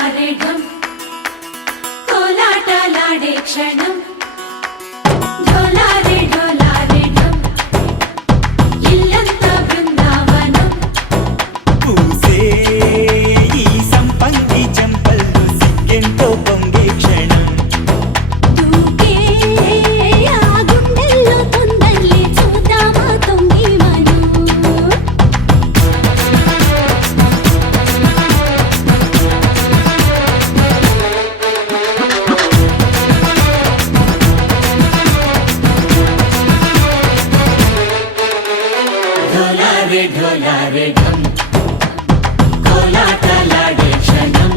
ढोलारे ढम कोलाटलाडे क्षणम ढोलारे ढोलारे ढम इल्लंता बृंदावनम पूसे ఈ సంపంగి చెంపల్లో సిగ్గెంతో పొంగే క్షణం దూకే ఆ గుండెల్లో తొందల్లి చూద్దామా తొంగి మనం ढोलारे ढोलारे ढम कोलाटलाडे क्षणम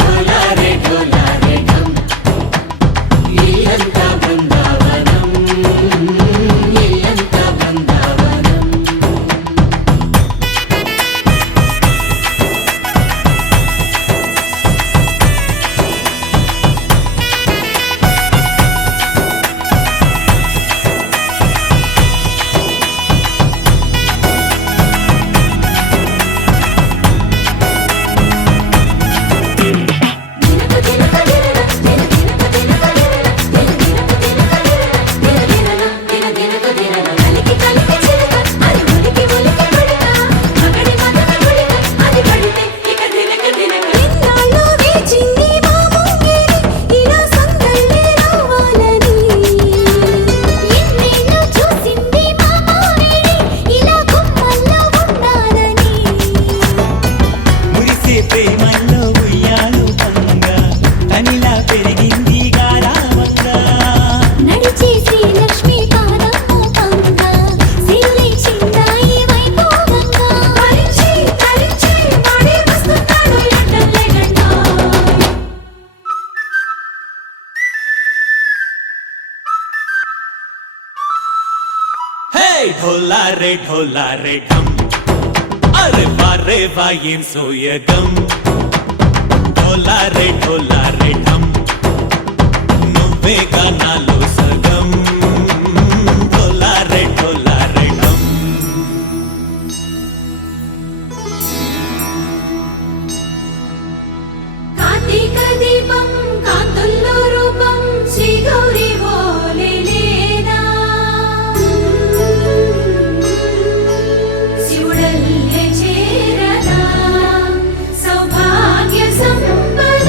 ढोलारे ढोलारे ढम इल्लंता बृंदावनम इल्लंता बृंदावनम మురిసే ప్రేమల్లో ఉయ్యాలు పంగా తనిలా పెరిగింది గారావంగా నడిచే శ్రీలక్ష్మి పాదము పంగా సిరులై చిందాయి వైభోగంగా పరిచి పరిచి వాడి వస్తున్నాడు ఎండలే గంటా హే ढोला रे ढम అరే వారే వాయేం సోయగం ढोला रे ढम నువ్వే గానాలో సగం ढोला रे ढम కార్తీక దీపం కాంతుల్లో రూపం శ్రీ గౌరీ ఓలే లేనా శివుడల్లే చేరదా సౌభాగ్య సంపద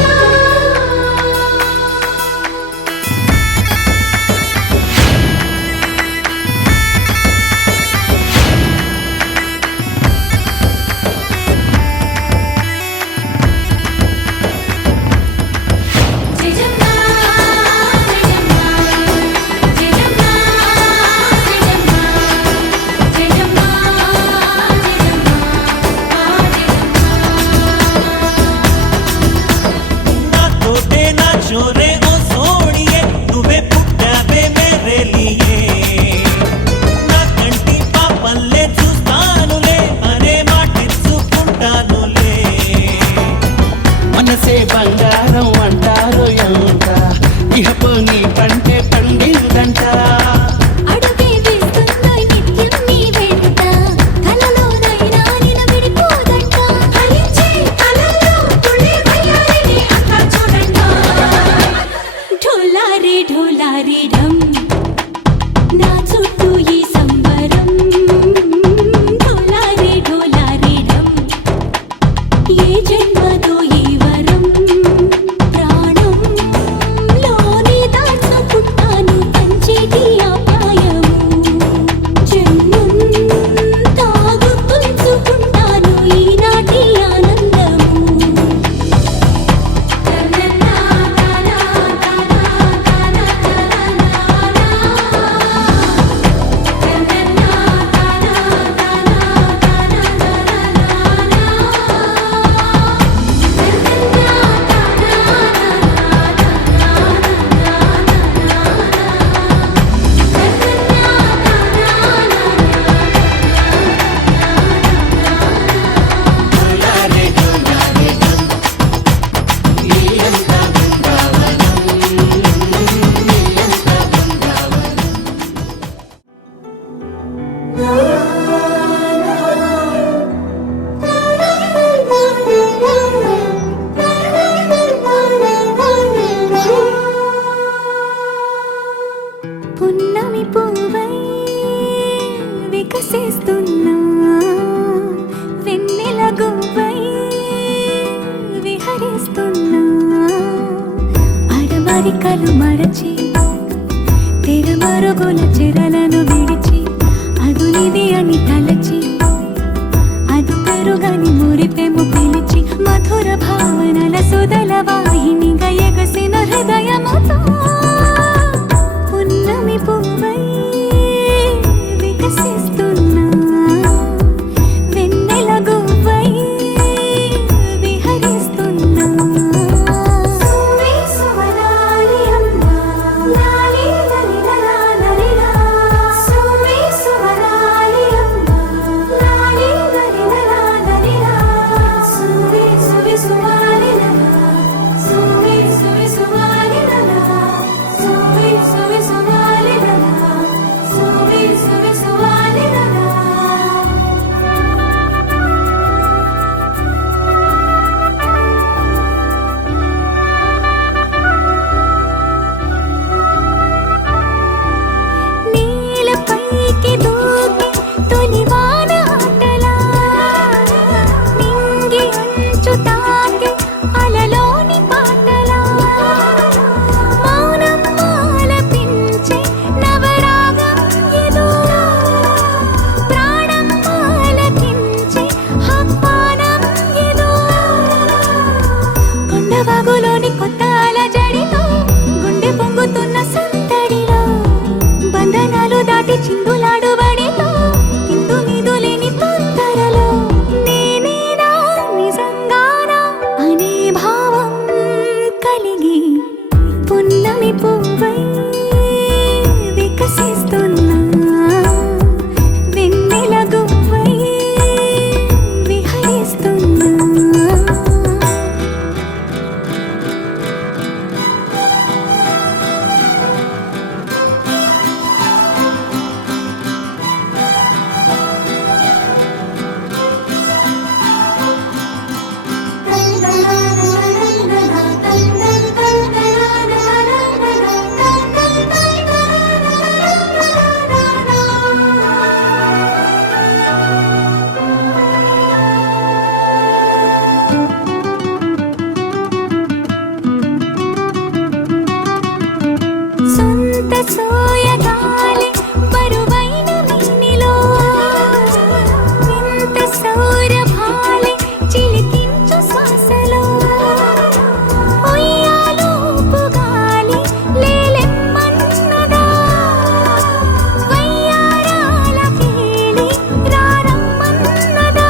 పెరుగని మురిపెము పిలిచి మధుర భావనల సుదల వాహినిగా ఎగసిన హృదయముతో పున్నమి పువ్వై వికసిస్తున్నా వెన్నెల గువ్వై విహరిస్తున్నా సువి సువనాలి అమ్మా లాలి లలిలా లలిలా సువి సువనాలి అమ్మా లాలి లలిలా లలిలా సువి సువి సువాలి లలా సువి సువి సువాలి లలా సువి సువి సువాలి లలా సువి సువి సువాలి లలా నీలపైకి దూకి తొలివాన ఆటలా నింగి అంచు తాకి అలలోని పాటలా మౌనం ఆలపించే నవరాగం ఏదో ప్రాణం ఆలకించే ఆహ్వానం ఏదో కొండవాగులోని కొత్త అలజడిలో గుండె పొంగుతున్న సందడిలో బంధనాలు దాటి చిందులాడు బడిలో ఇందు మీదు లేని తొందరలో నేనేనా నిజంగానా అనే భావం కలిగి పున్నమి పువ్వై వికసిస్తున్నా వెన్నెల గువ్వై విహరిస్తున్నా సొంత సోయగాలి బరువైన మిన్నిలో వింత సౌరభాలి చిలికించు శ్వాసలో ఉయ్యాలూపు గాలి లేలెమ్మన్నదా వయ్యారాల కేళి రారమ్మన్నదా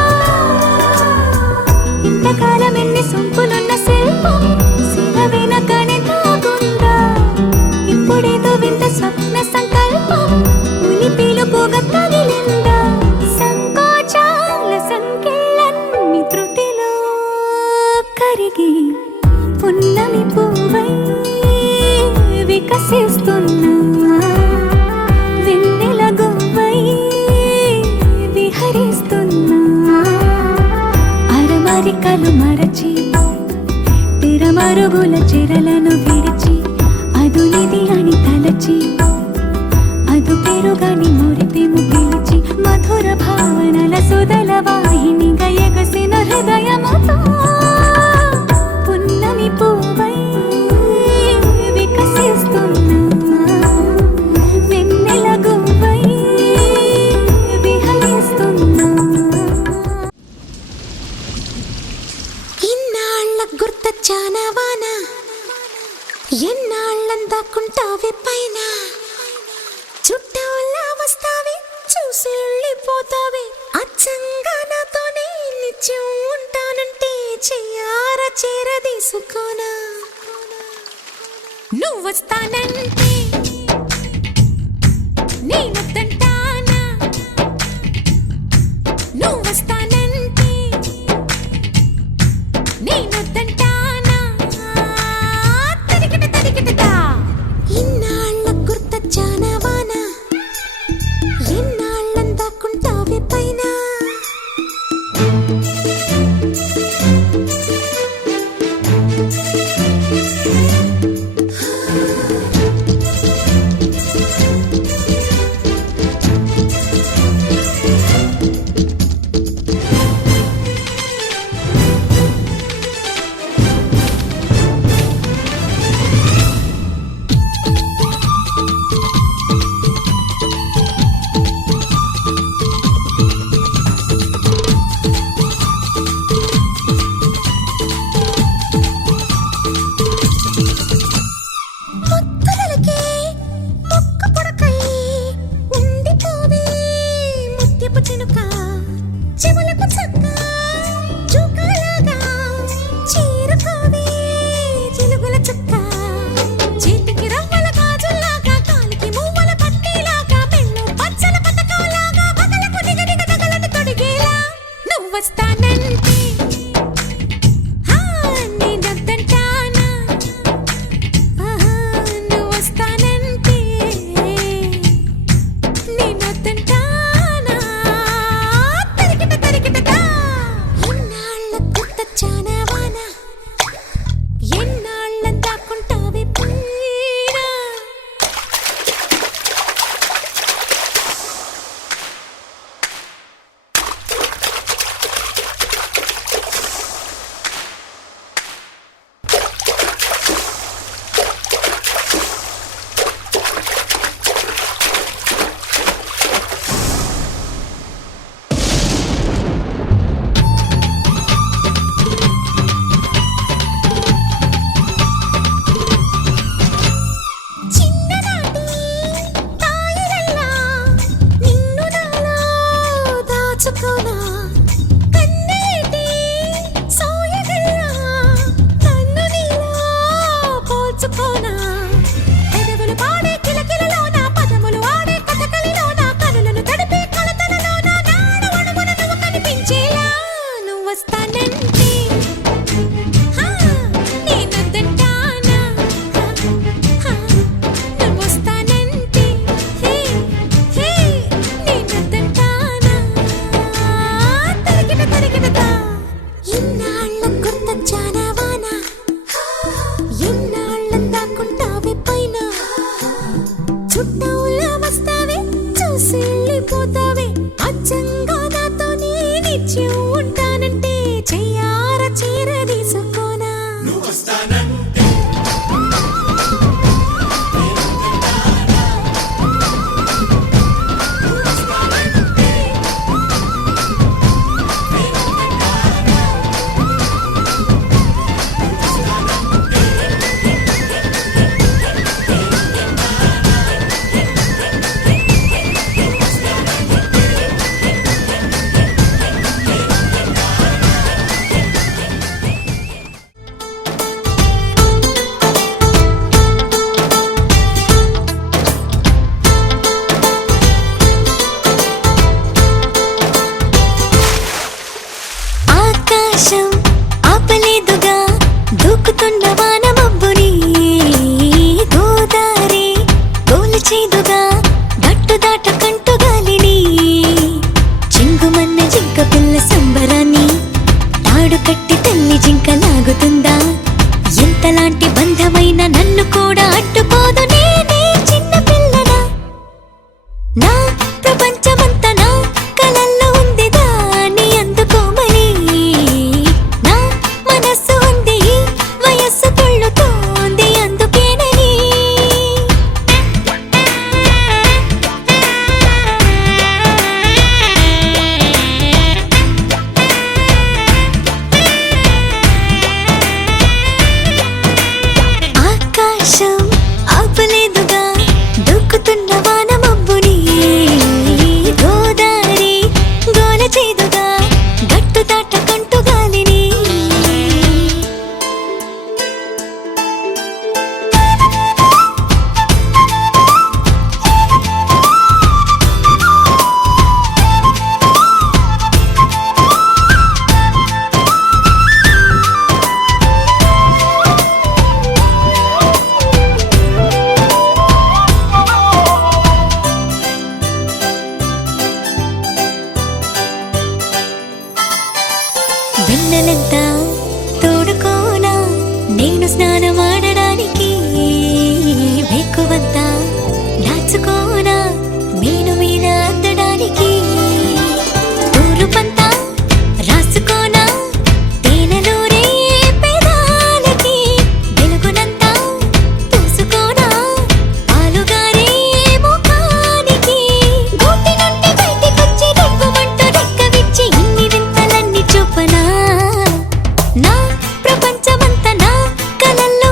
ఇంతకాలం ఎన్ని సొంపులున్న శిల్పం శిల వెనకనే దాగుందా ఇప్పుడేదో వింత స్వప్న సంకల్పం ఉని పిలుపుగా తగిలిందా సంకోచాల సంకెళ్ళన్ని త్రుటిలో కరిగి పున్నమి పువ్వై వికసిస్తున్నా వెన్నెల గువ్వై విహరిస్తున్నా అరమరికలు మరచి తిరమరుగుల చెరలను విరిచి అదునిది అని తలచి అదు పెరుగని మురిపెము పిలిచి మధుర భావనల సుదల వాహినిగా ఎగసిన హృదయముతో పున్నమి పువ్వై వికసిస్తున్నా వెన్నెల గువ్వై విహరిస్తున్నా ఇన్నాళ్ళ గుర్తొచ్చానవానా ఎన్నాళ్ళందాకుంటావే పైన చుట్టూలా వస్తావే చూసి వెళ్ళిపోతావే అచ్చంగా నాతోనే నిత్యం ఉంటానంటే చెయ్యార చేరదీసుకోనా నువ్వొస్తానంటే నేనొద్దంటానా నువ్వొస్తానంటే నేనొద్దంటానా తరికిట తరికిటదా ఇన్నాళ్ళ గుర్తొచ్చానవానా ఎన్నాళ్ళందాకుంటావే పైన చెవులకు చక్క చుక్కలాగా చేరుకోవే చిలుగుల చుక్క చేతికి రవ్వల గాజుల్లాగా కాలికి మువ్వల పట్టీలాగా మెల్లో పచ్చల పతకంలాగా పగలకు దిగదిగ తగలని తొడిగేలా నువ్వొస్తానంటే నేనొద్దంటానా నువ్వొస్తానంటే నేనొద్దంటానా తరికిట తరికిటదా ఎన్నాళ్ళ గుర్తొచ్చానా వానా ఎన్నాళ్ళ దాక్కుంటావే పైనా చిన్ననాటి తాయిరల్లా నిన్ను నాలో దాచుకోనా కన్నీటి సోయగల్లా నన్ను నీలో పోల్చుకోనా పెదవులు పాడే కిలకిలలోన పదములు ఆడే కథకలిలోన కనులను తడిపే కలతలలోన నాడు అణువున నువ్వు కనిపించేలా నువ్వొస్తానంటే నేనొద్దంటానా నువ్వొస్తానంటే నేనొద్దంటానా తరికిట తరికిటదా ఇన్నాళ్ళ గుర్తొచ్చానా వానా ఎన్నాళ్ళ దాక్కుంటావే పైన చుట్టూలా వస్తావే చూసి వెళ్ళిపోతావే అచ్చంగా నాతో నిత్యం ఉంటానంటే చెయ్యార చీర తీసుకోనా ఆకాశం ఆపలేదుగా దూకుతున్న వాన మబ్బుని గోదారి గోలుచేదుగా గట్టు దాటకంటు గాలిని చింగుమన్న జింక పిల్ల సంబరాన్ని తాడు కట్టి తల్లి జింక లాగుతుందా ఎంతలాంటి బంధమైన నన్ను కూడా అడ్డుకోదు నేనే చిన్న పిల్లనా నా ప్రపంచమంతా నా కలల్లో ఉంది దాన్ని అందుకోమని నా మనస్సు ఉంది వయస్సు తుళ్ళుతోంది అందుకేనని ఆకాశం ఆపలేదుగా దూకుతున్న వాన మబ్బుని గోదారి గోల చేదుగా గట్టు దాటకంటు గాలిని వెన్నెలంతా తోడుకోనా నేను స్నానమాడడానికి వేకువంతా దాచుకోనా నేను మీద అందడానికి తూలుపంతా రాసుకోనా తేనెలూరే పెదాలకి వెలుగునంతా పూసుకోనా పాలుగారే ముఖానికి గూటి నుండి బయటికొచ్చి రెక్కుమంటూ రెక్క విచ్చి ఇన్ని వింతలన్నీ చూపనా నా ప్రపంచమంతా నా కలల్లో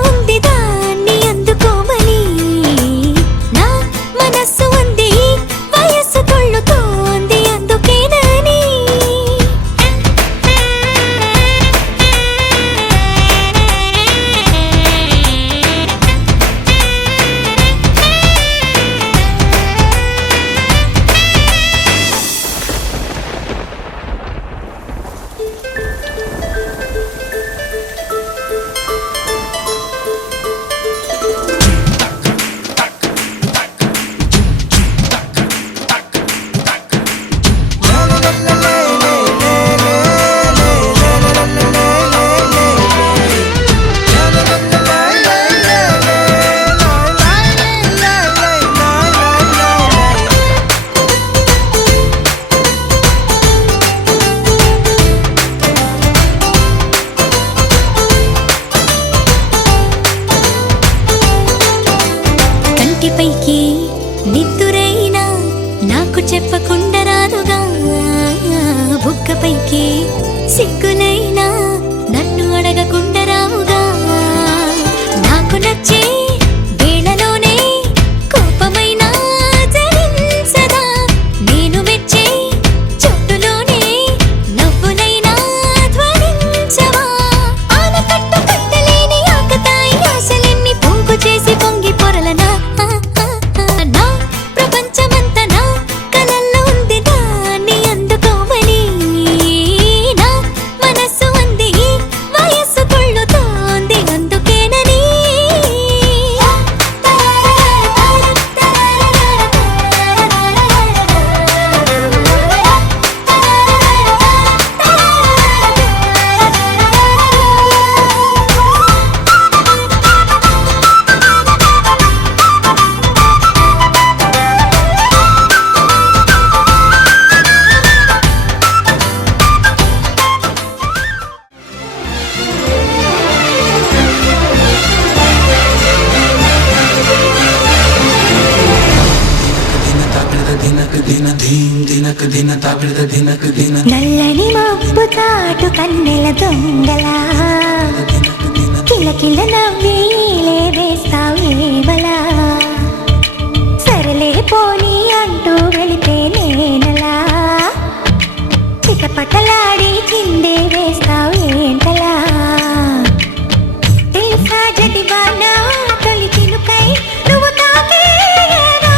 ఇకపైకి సిగ్గులైనా నన్ను అడగకుండా రావుగా నాకు నచ్చే వేళలోనే కోపమైనా జరించదా నేను మెచ్చే చోటులోనే నవ్వులైనా ధ్వనించవా ఆనకట్టు కట్టలేని ఆకతాయి ఆశలెన్ని పోగు చేసి పొంగి పొరలనా నా ప్రపంచమంతా నా కలల్లో ఉంది దాన్ని అందుకోమని నా మనస్సు అంది ఈ వయస్సు కొళ్ళుతోంది అందుకేనని నల్లని మబ్బు చాటు కన్నెల దొంగలా కిలకిల నవ్వీలే వేస్తావేవలా సరలే పోనీ అంటూ వెళితే నేనలా చిటపటలాడి చిందే వేస్తావేంటలా తెలుసా జటివానా తొలి చినుకై నువ్వు తాకేనా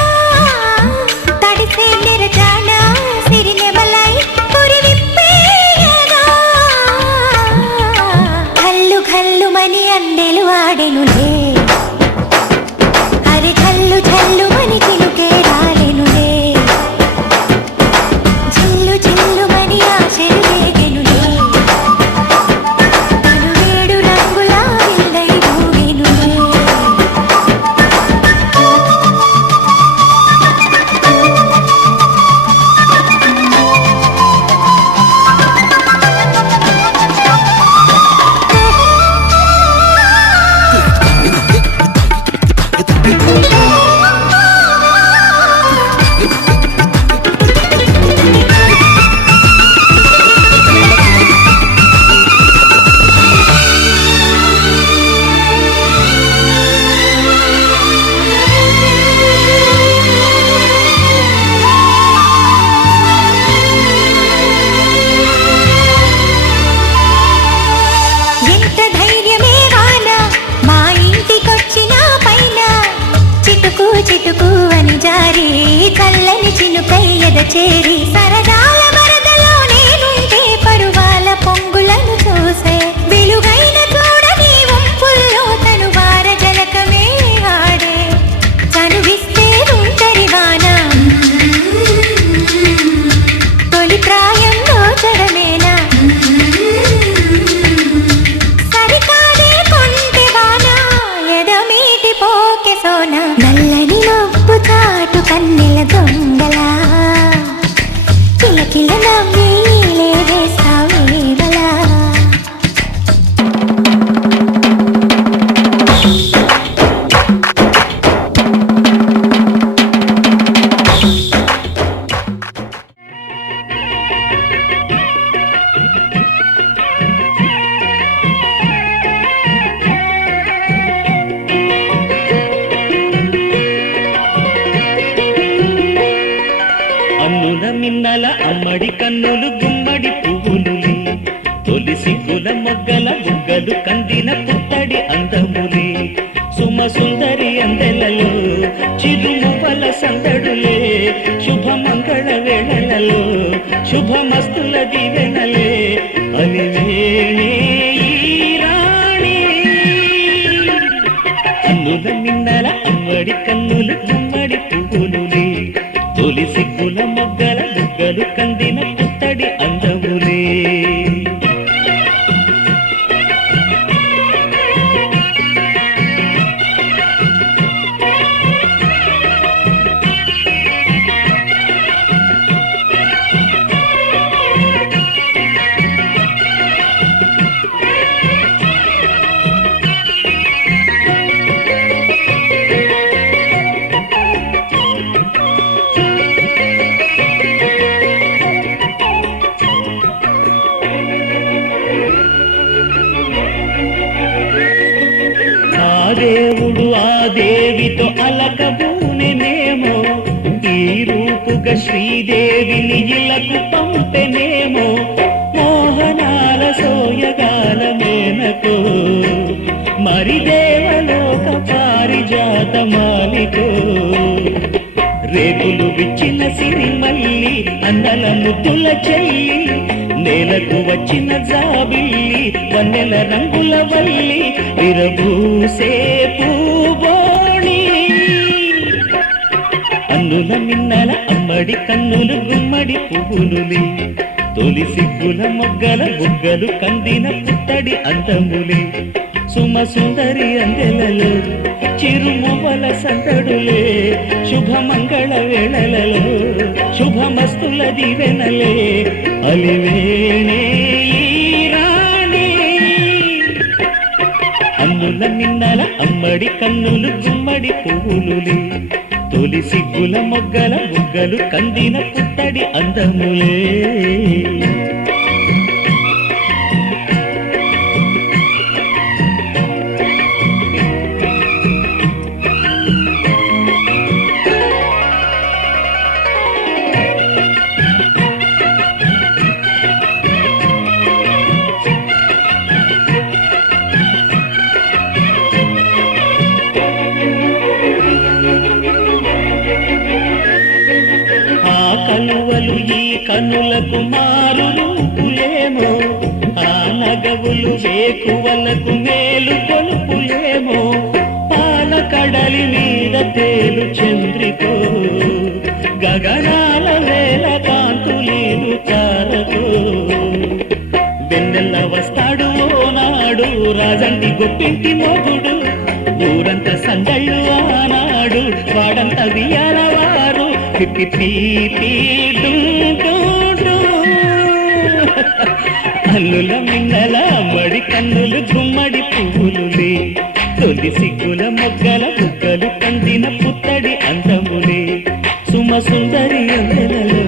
తడిసే నిరజానా సిరినెమలై పురి విప్పేనా ఘల్లు ఘల్లుమని అందెలు ఆడెనులే అరి ఘల్లు ఝల్లుమని చినుకే రాలెనులే జిల్లు జిల్లుమని ఆశలు రేగెనులే తను వేడు రంగులా విల్లై ఊగెనులే ఎంత ధైర్యమే వాన మా ఇంటికొచ్చిన పైన చిటుకు చిటుకు అని జారి చల్లని చినుకై ఎద చేరి సరదాల వరదలో నేనుంటే పరువాల పొంగులను చూసే వెలుగైన చూడని వంపుల్లో తను వార జలకమే ఆడే చనువిస్తే ఉంటరి వాన తొలి ప్రాయంలో చడమేనా సరికాదే కొంటె వాన ఎదమీటి పోకె సోన నల్లని మబ్బు చాటు కన్నెల దొంగలా కిలకిల నవ్వీలే వేస్తావేవలా అన్నుల మిన్నల అమ్మడి కన్నులు గుమ్మడి పువ్వులులే తొలి సిగ్గుల మొగ్గల బుగ్గలు కందిన పుట్టడి అందములే సుమ సుందరి అందెలలో చిరుమువ్వల సందడులే శుభమంగళ వేళలలో శుభమస్తుల దీవెనలే అలివేణే ఈ రాణి అన్నుల మిన్నల అమ్మడి కన్నులు గుమ్మడి పువ్వులులే తొలి సిగ్గుల మొగ్గల బుగ్గలు కందిన పుట్టడి అందములే రమాదేవితో అలకబూనెనేమో, ఈ రూపుగా శ్రీదేవిని ఇలకు పంపెనేమో, మోహనాల సోయగాల మేనకో, మరి దేవలోక పారిజాత మాలికో. రేకులు విచ్చిన సిరిమల్లి అందల ముద్దుల చెల్లి, నేలకు వచ్చిన జాబిల్లి వన్నెల రంగుల వల్లి, విరబూసే పూబోణి. అన్నుల మిన్నల అమ్మడి కన్నులు గుమ్మడి పువ్వులులే, తొలి సిగ్గుల మొగ్గల బుగ్గలు కందిన పుత్తడి అందములే. సుమ సుందరి అందెలలో చిరుమువల సందడులే, శుభమంగళ వేళలలో శుభమస్తుల దీవెనలే, అలివేణే ఈ రాణి. అన్నుల మిన్నల అమ్మడి కన్నులు గుమ్మడి పువ్వులులే, తొలి సిగ్గుల మొగ్గల బుగ్గలు కందిన పుత్తడి అందములే. కలువలు ఈ కనులకు మారు రూపులేమో, ఆ నగవులు వేకువలకు మేలు కొలుపులేమో, పాల కడలి మీద తేలు చంద్రికో, గగనాల వేల కాంతులేలు తారకో. వెన్నెల్ల వస్తాడు ఓనాడు రాజంటి గొప్పింటి మొగుడు, ఊరంతా సందళ్ళు ఆనాడు వాడంత వియాలవారు. అల్లుల మిన్నల మడి కన్నులు గుమ్మడి పువ్వులులే, తొలి సిగ్గుల మొగ్గల బుగ్గలు కందిన పుత్తడి అందములే. సుమ సుందరి అందెలలో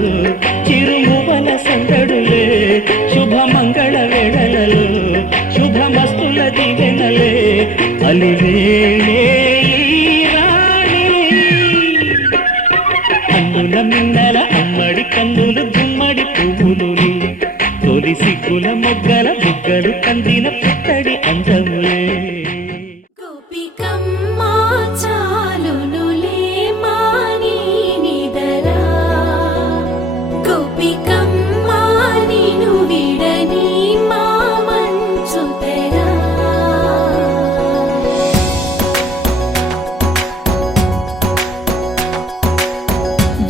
చిరుమువల సందడులే, శుభమంగళ వేళలలో శుభమస్తుల దివెనలే, అలివేణే మిన్నల అమ్మడి కన్నులు గుమ్మడి పువ్వులులే, తొలి సిగ్గుల మొగ్గల బుగ్గలు కందిన పుత్తడి అందములే. గోపికమ్మ చాలునులే మాని నిదరా, గోపికమ్మ నిను విడని మా మంచు తెరా.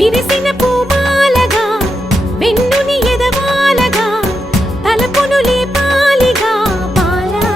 విరిసిన పూమాలగా వెన్నుని ఎదవాలగా, తలపును లేపాలిగా బాలా.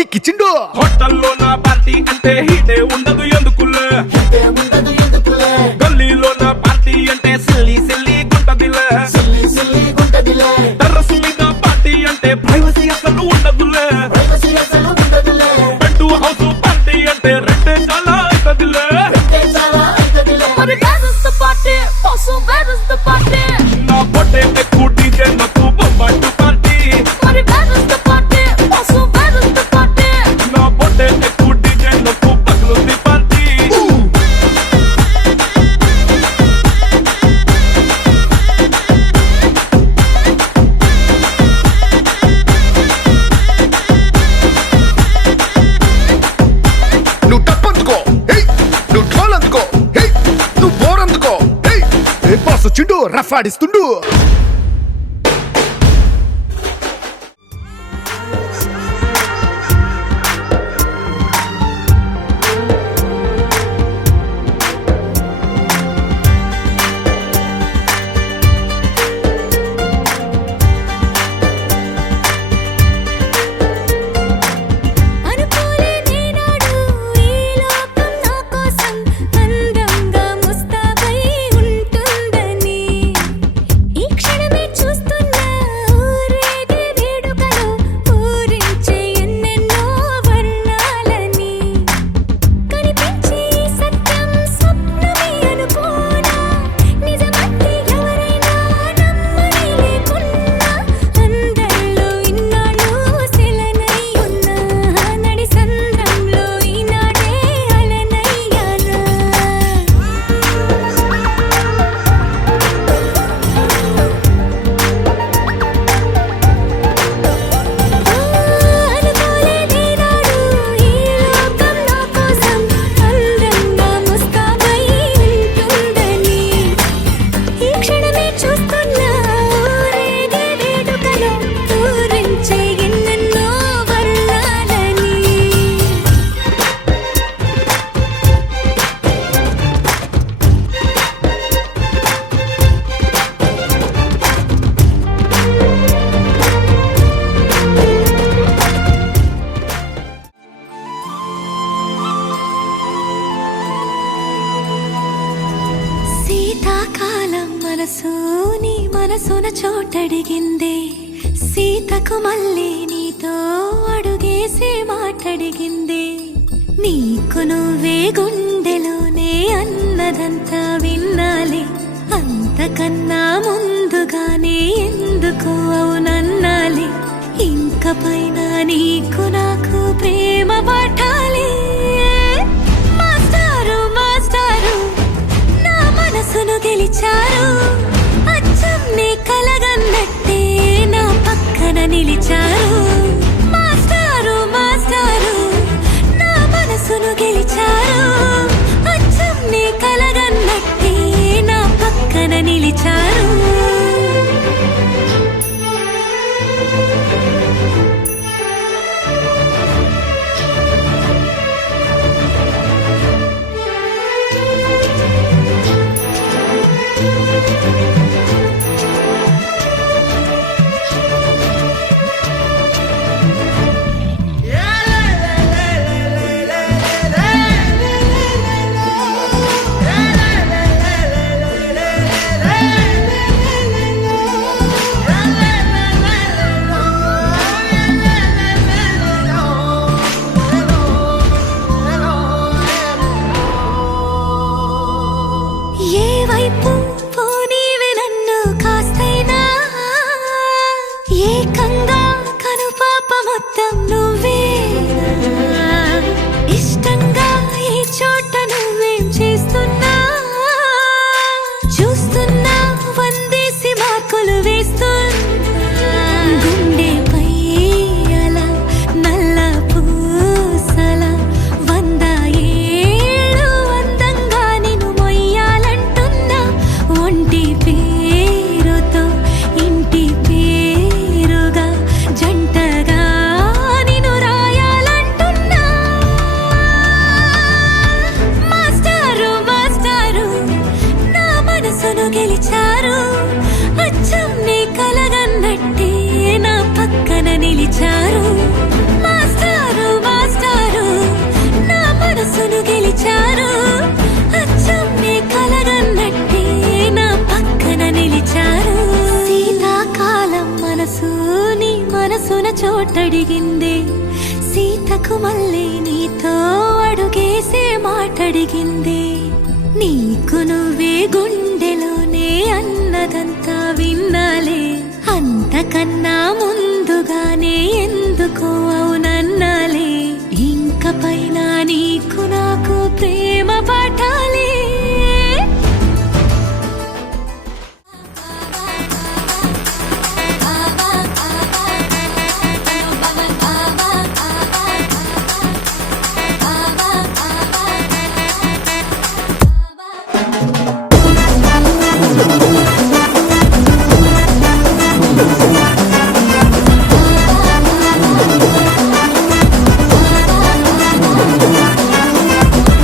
కిక్కిచ్చిండు. హోటల్లో నా పార్టీ అంటే హీటే ఉండదు ఎందుకులే, గల్లీలో నా పార్టీ అంటే సిల్లి సిల్లి గుంటదిలే, టెర్రస్ మీద పార్టీ అంటే ప్రైవసీ అసలు ఉండదులే, బెడ్ హౌస్ పార్టీ అంటే రెండే చాలా అవుతదిలే. మరి where is the party? Also where is the party? నా పొట్టే ఎక్కువ డీజే నాకు బొమ్మాటు పార్టీ, మరి where is the party? Also where is the party? నా పొట్టే ఎక్కువ డీజే నాకు పగలుంది పార్టీ. నువ్వు టప్పందుకో, నువ్వు ఢోల్ అందుకో, నువ్వు బోరందుకో. ఏ బాస్ వచ్చిండు రఫాడిస్తుండు. అనుకోలే నేనాడు ఈ లోకం నా కోసం అందంగా ముస్తాబై ఉంటుందని, ఈ క్షణమే చూస్తున్నా ఊరేగే వేడుకలో ఊరించే ఎన్నెన్నో వర్ణాలని, కనిపించే ఈ సత్యం స్వప్నమే అనుకోనా, నిజమంటే ఎవరైనా నమ్మని లేకున్నా, అందరిలో ఇన్నాళ్ళు సెలనై ఉన్నా, నడి సంద్రంలో ఈనాడే అలనయ్యానా. అనుకోలే నేనాడు ఈ లోకం నా కోసం అందంగా ముస్తాబై ఉంటుందని, ఈ క్షణమే చూస్తున్నా ఊరేగే వేడుకలో ఊరించే ఎన్నెన్నో వర్ణాలని. శీతాకాలం మనసు నీ మనసున చోటడిగిందే, సీతకు మళ్ళీ నీతో అడుగేసే మాటడిగిందే, నీకు నువ్వే గుండెలోనే అన్నదంతా విన్నాలే, అంతకన్నా ముందుగానే ఎందుకు అవునన్నాలే, ఇంక పైన నీకు నాకు ప్రేమ పాఠాలే. మాస్టారు మాస్టారు నా మనసును గెలిచారు, అచ్చం నీ కలగన్నట్టే నా పక్కన నిలిచారు. మాస్టారు మాస్టారు నా మనసును గెలిచారు, అచ్చం నీ కలగన్నట్టే నా పక్కన నిలిచారు. చోటడిగిందే సీతకు మళ్ళీ నీతో అడుగేసే మాటడిగిందే నీకు నువ్వే గుండెలోనే అన్నదంతా విన్నాలే అంతకన్నా ముందుగానే ఎందుకో అవునన్నాలే ఇంక పైన నీకు నాకు ప్రేమ పాఠాలే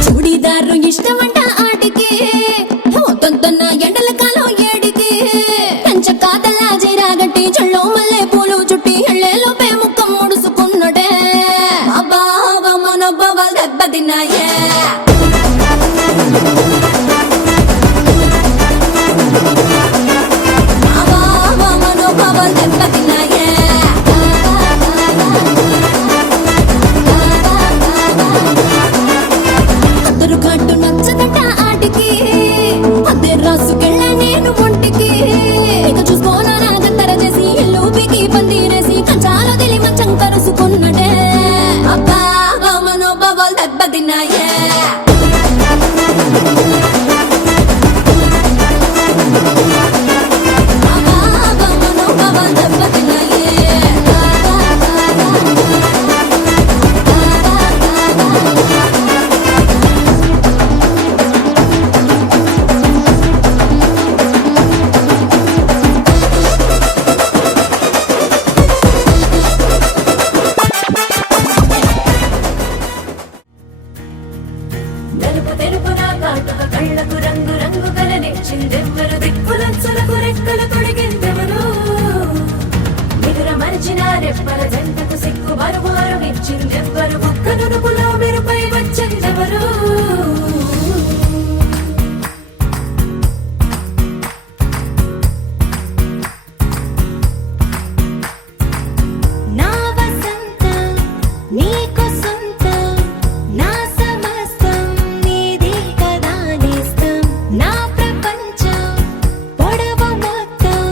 చూడీదారు ఇష్టమంట ఆటికి తొంతొన్న ఎండల కాలం ఏడికి కంచ కాతలా జీరాగట్టి చెల్లో మల్లె పూలు చుట్టి ఎళ్ళేలోపే ముఖం ముడుసుకున్నడే అబ్బా మనోభావాలు దెబ్బతిన్నాయే అబ్బా మనోభావాలు దెబ్బతిన్నాయే అద్దరు కట్టు నచ్చదట ఆటికి అదే రాసుకెళ్ళ నేను ఒంటికి ఇక చూసుకోనా నాగత్తర చేసి ఇల్లు పీకి పందిరేసి కంచాలు తెలియ మంచం కరుసుకున్నడే అబ్బా మనోభావాలు దెబ్బతిన్నాయే అబ్బా మనోభావాలు దెబ్బతిన్నాయే తెలుపు తెలుపున కాటుక కళ్ళకు రంగు రంగు కలనిచ్చిందెవ్వరు దిక్కులచ్చులకు రెక్కలు తొడిగిందెవరు నిదుర మరిచిన రెప్పల జంటకు సిగ్గు మరుమారు ఇచ్చిందెవ్వరు ఒక్క నునుపులో మెరుపై వచ్చిందెవరు నా వసంతం నీకు సొంతం నా సమస్తం నీది కదా నేస్తం నా ప్రపంచం పొడవు మొత్తం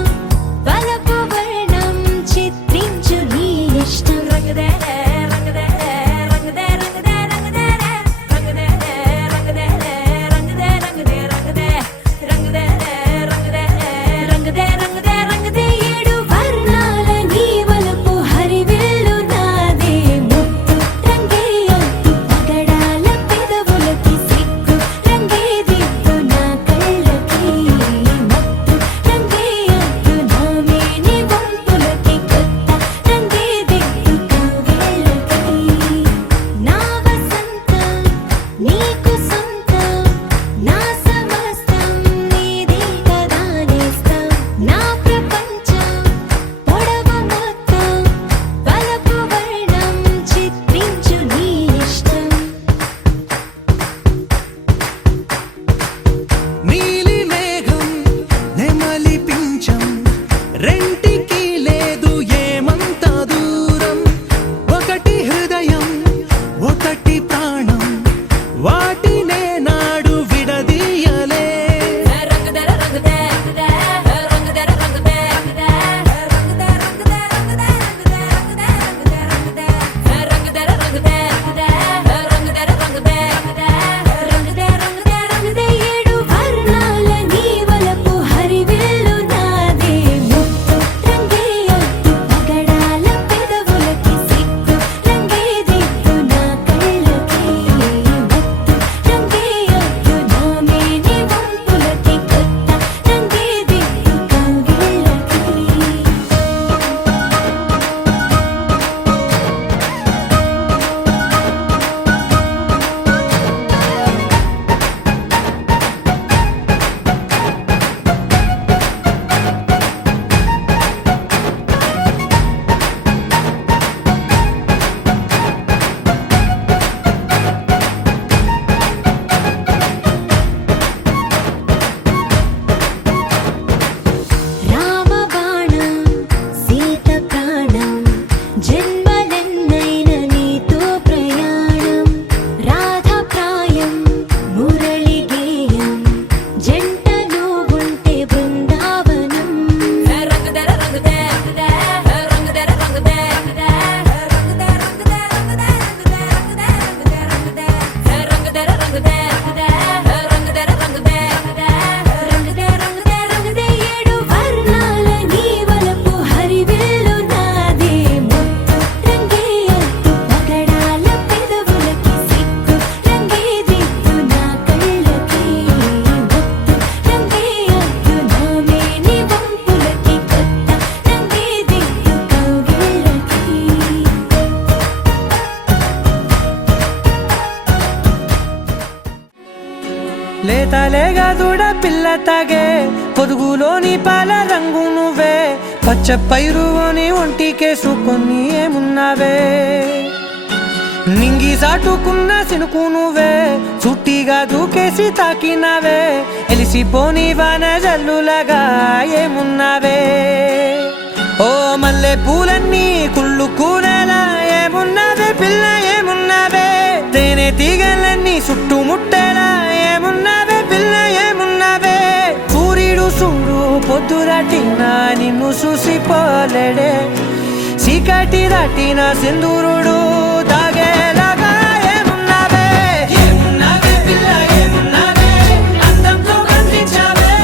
వలపు వర్ణం చిత్రించు నీ ఇష్టం రంగదే రంగదే రంగదే రంగదే రంగదే రంగదే జన్మలెన్నైన నీతో ప్రయాణం రాధా ప్రాయం మురళి గేయం జంటలో ఉంటే బృందావనం రంగుదర రంగుదే రంగుదర రంగుదే ఏడు వర్ణాల నీ వలపు హరివిల్లు నాదే ముత్తు రంగేయద్దు పగడాల పెదవులకి సిగ్గు రంగే దిద్దు నా కళ్ళకి ముత్తు రంగేయద్దు నా మేని వంపులకి కొత్త రంగే దిద్దు కౌగిళ్ళకి లేతలేగా దూడ పిల్ల తాగే పొదుగులోని పాల రంగు నువ్వే పచ్చ పైరుని ఒంటికేసుకొని ఏమున్నావే నింగి సాటుకున్న సినుకు నువ్వే చుట్టిగా దూకేసి తాకినావే ఎలిసిపోని వాన జల్లులగా ఏమున్నావే ఓ మల్లె పూలన్నీ కుళ్ళు కూరలా ఏమున్నావే పిల్ల ఏమున్నావే తేనె తీగలన్నీ చుట్టుముట్టేలా ఏమున్నావే పిల్ల ఏమున్నావే సూర్యుడు చూడు పొద్దురాటిన నిన్ను చూసిపోలేడే చీకటి దాటిన సింధూరుడు దాగేలాగా ఏమున్నావే ఏమున్నావే పిల్ల ఏమున్నావే అందంతో కనిపించావే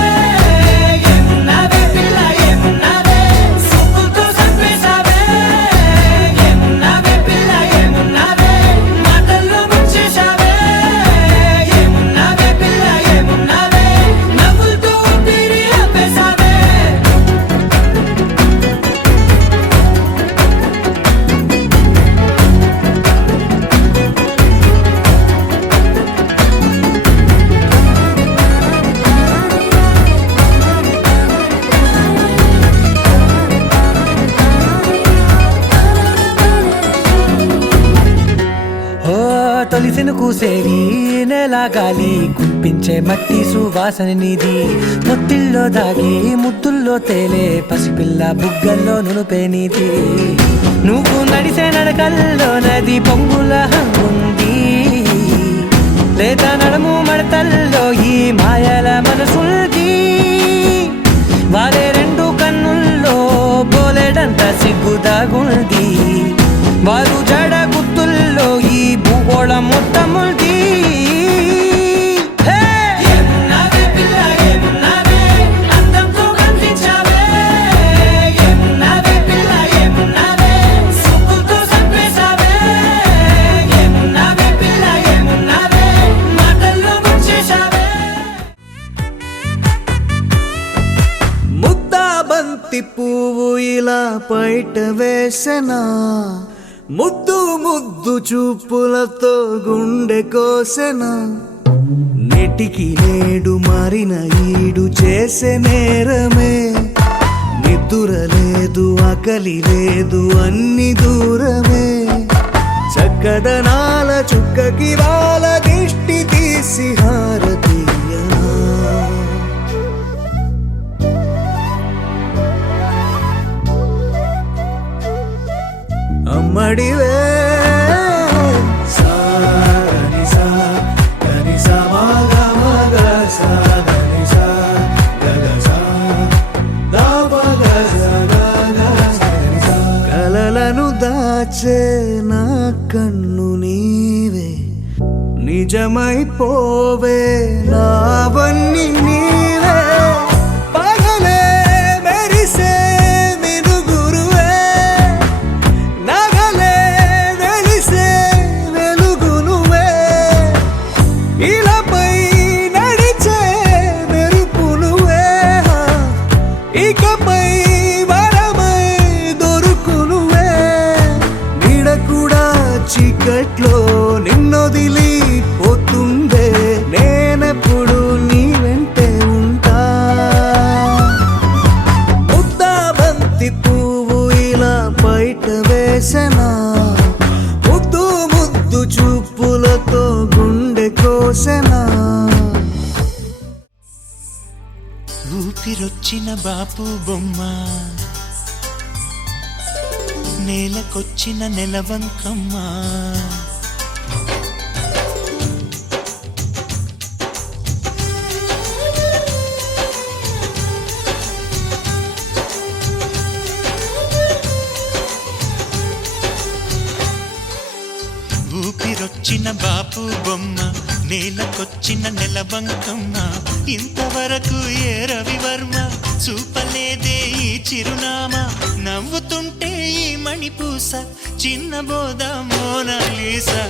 ఏమున్నావే పిల్ల ఏమున్నావే సుక్కుతో చంపేశావే ఏమున్నావే పిల్ల ఏమున్నావే మాటల్లో ముంచేశావే ఏమున్నావే పిల్ల ఏమున్నావే నవ్వులతో ఊపిరి ఆపేశావే ఓ తొలిసిన కూసేరి నెల గాలి కుప్పించే మట్టి సువాసన నీది ముత్తిల్లో దాగి ముత్తుల్లో తేలే పసిపిల్ల బుగ్గల్లో నునుపే నీది నువ్వు నడిసే నడకల్లో నది పొంగుల హంగుంది లేత నడుము మడతల్లో ఈ మాయల మనసుంది వారే రెండు కన్నుల్లో బోలెడంత సిగ్గు దాగుంది వారు జడ గుత్తుల్లో ఈ భూగోళం మొత్తముంది ఏమున్నావే పిల్ల ఏమున్నావే అందంతో కనిపించావే ఏమున్నావే పిల్ల ఏమున్నావే సుక్కుతో చంపేశావే ఏమున్నావే పిల్ల ఏమున్నావే మాటల్లో ముంచేశావే ముద్దా బంతి పువ్వు ఇలా బయట వేసెనా ముద్దు ముద్దు చూపులతో గుండె కోసెనా నెటికి నేడు మారిన ఈడు చేసే నేరమే నిద్దుర లేదు ఆకలి లేదు అన్ని దూరమే చక్కదనాల చుక్కకి వాళ్ళ దిష్టి తీసి హారతీయనా అమ్మడివే సాని సా గని సా మగ మగ సా గని సా గగ సా దా మగ సా గగ సని సా కలలను దాచే నా కన్ను నీవే నిజమైపోవే నావన్నీ నీవే పగలే మెరిసే మినుగురువే నగలే వెలిసే వెలుగు నువ్వే ఇలాపై నడిచే మెరుపు నువ్వే ఇకపై వరమై దొరుకు నువ్వే నీడ కూడా చీకట్లో నిన్నొదిలి పోతుందే నేనెప్పుడు నీ వెంటే ఉంటా ముద్దా బంతి పువ్వు ఇలా బయట వేసెనా ముద్దు ముద్దు చూపులతో గుండె కోసెనా ఊపిరొచ్చిన బాపు బొమ్మ నేలకొచ్చిన నెలవంకమ్మ ఊపిరొచ్చిన బాపు బొమ్మ నేలకొచ్చిన నెలవంకమ్మ ఇంతవరకు ఏ రవివర్మ చూపలేదే ఈ చిరునామా నవ్వుతుంటే ఈ మణిపూస చిన్న బోధ మోనాలీసా